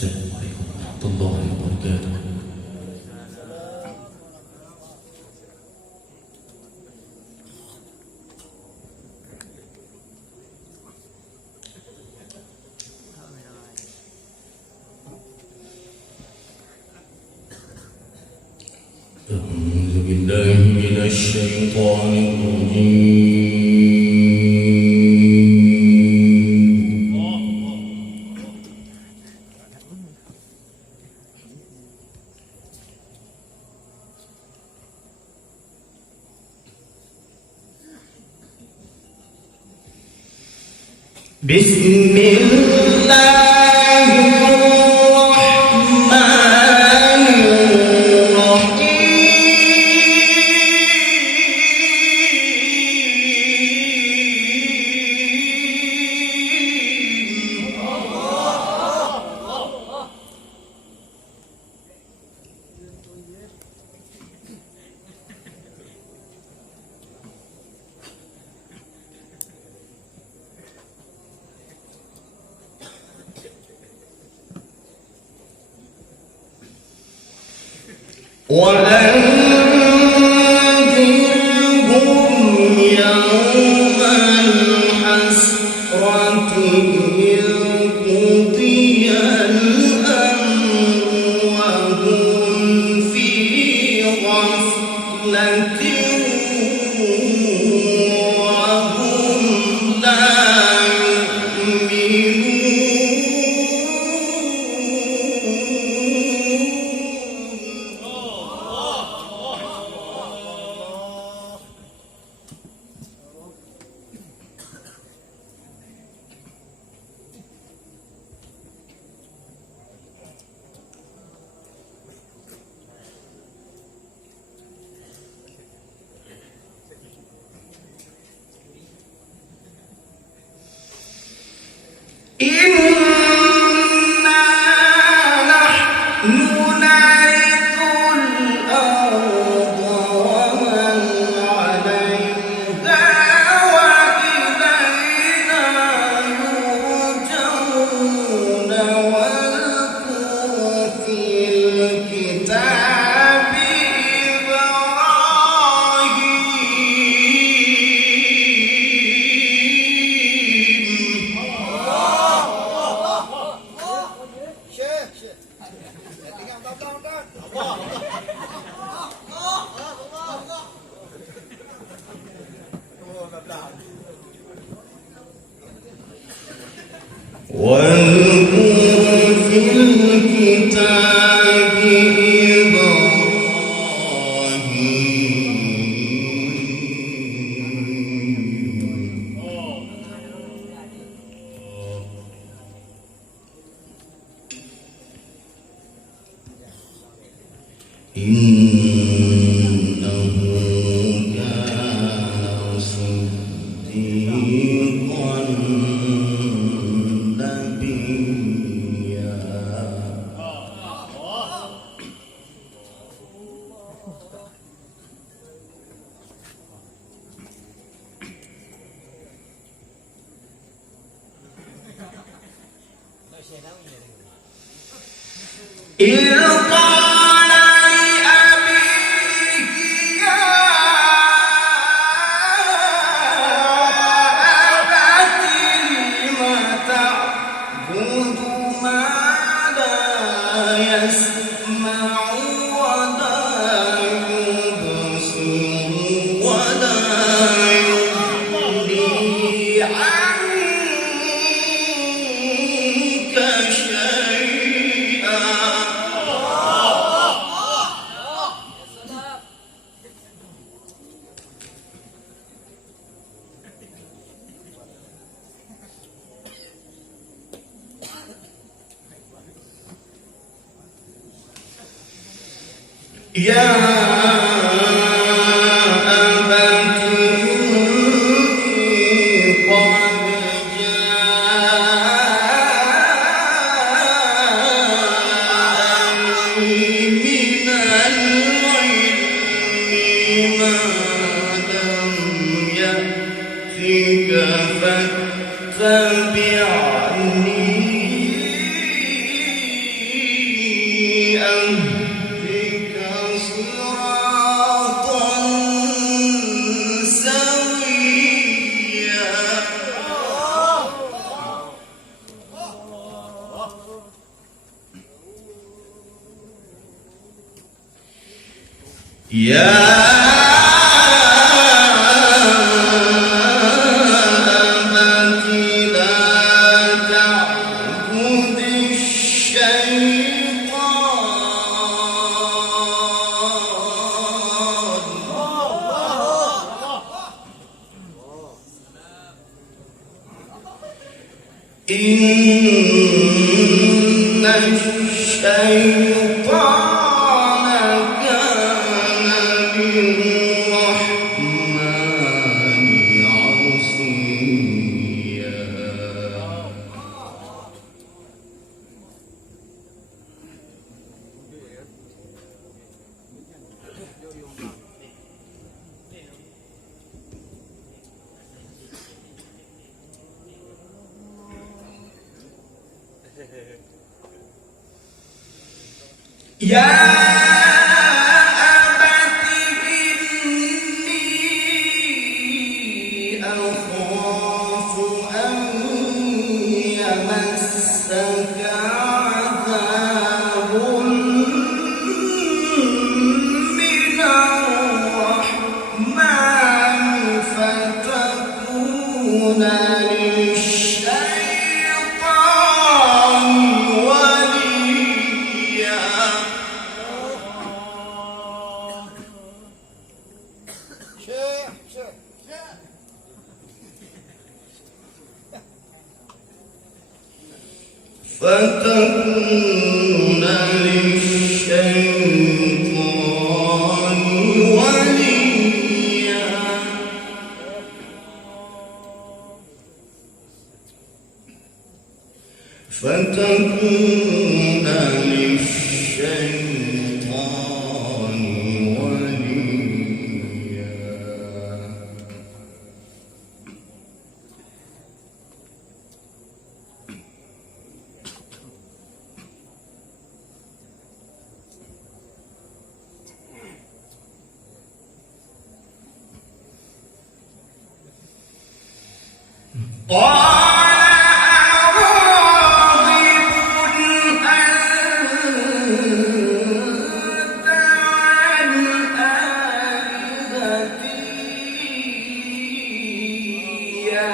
السلام عليكم ورحمة الله وبركاته. أعوذ بالله من الشيطان الرجيم. بسم الله الرحمن وأنذرهم يوم الحسرة إذ قضي الأمر وهم في غفلة وهم لا واذكر في الكتاب إبراهيم إنه كان صديقا إذ قال لأبيه يا أبت لم تعبد ما لا يسمع ولا يبصر ولا يغني عنك شيئا. يا أبت إني قد جاءني من العلم ما لم يأتك فاتبعني يا أبت لا تعبد الشيطان إن الشيطان كان للرحمن عصيا يا أبت إني أخاف أن يمسك عذاب من الرحمن فتكون للشيطان وليا فتكون للشيطان وليا فتكون للشيطان وليا قال أراغب أنت عن آلهتي يا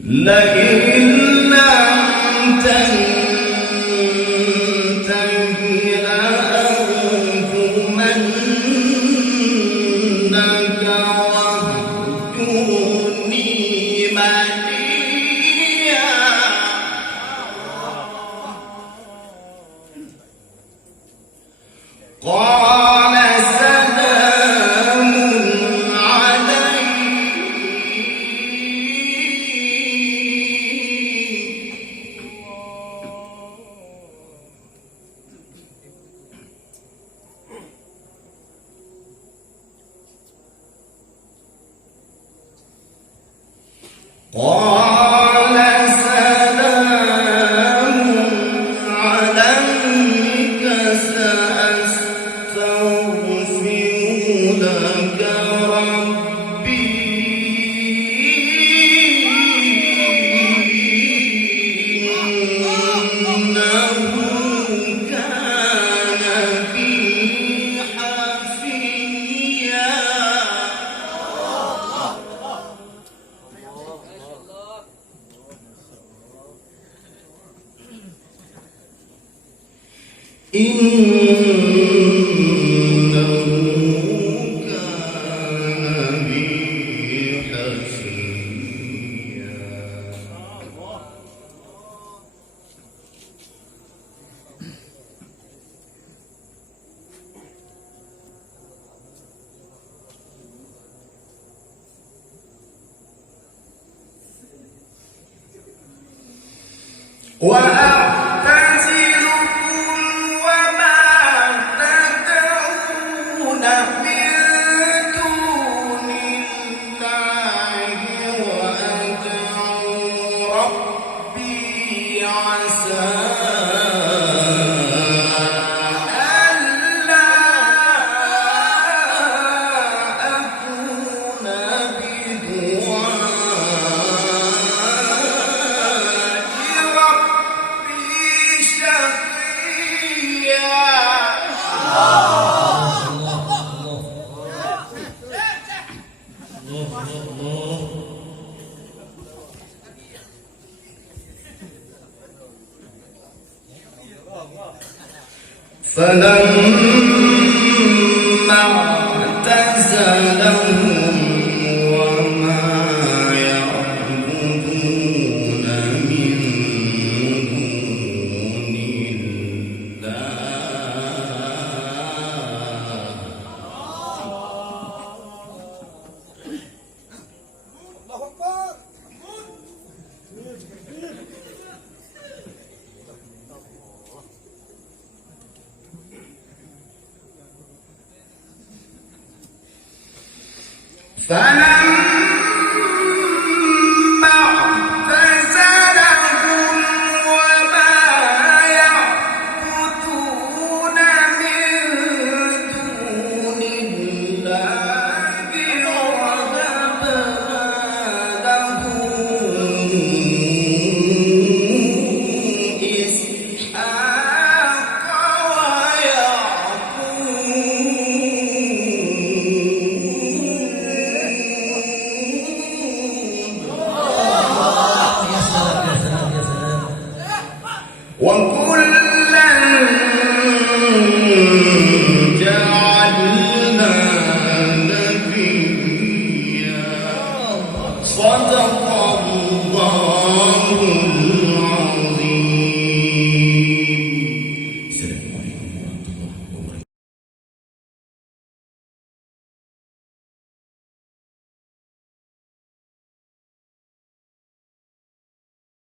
لئن لم تنته لأرجمنك واهجرني مليا قال سلام قال سلام عليك سأستغفر لك ربي إنه كان بي حفيا إنه كان بي حفيا وأعتزلكم وما تدعون من دون الله وأدعو ربي فلما اعتزلهم وما يعبدون من دون فلما اعتزلهم وما يعبدون من دون الله وهبنا له إسحاق ويعقوب وكلا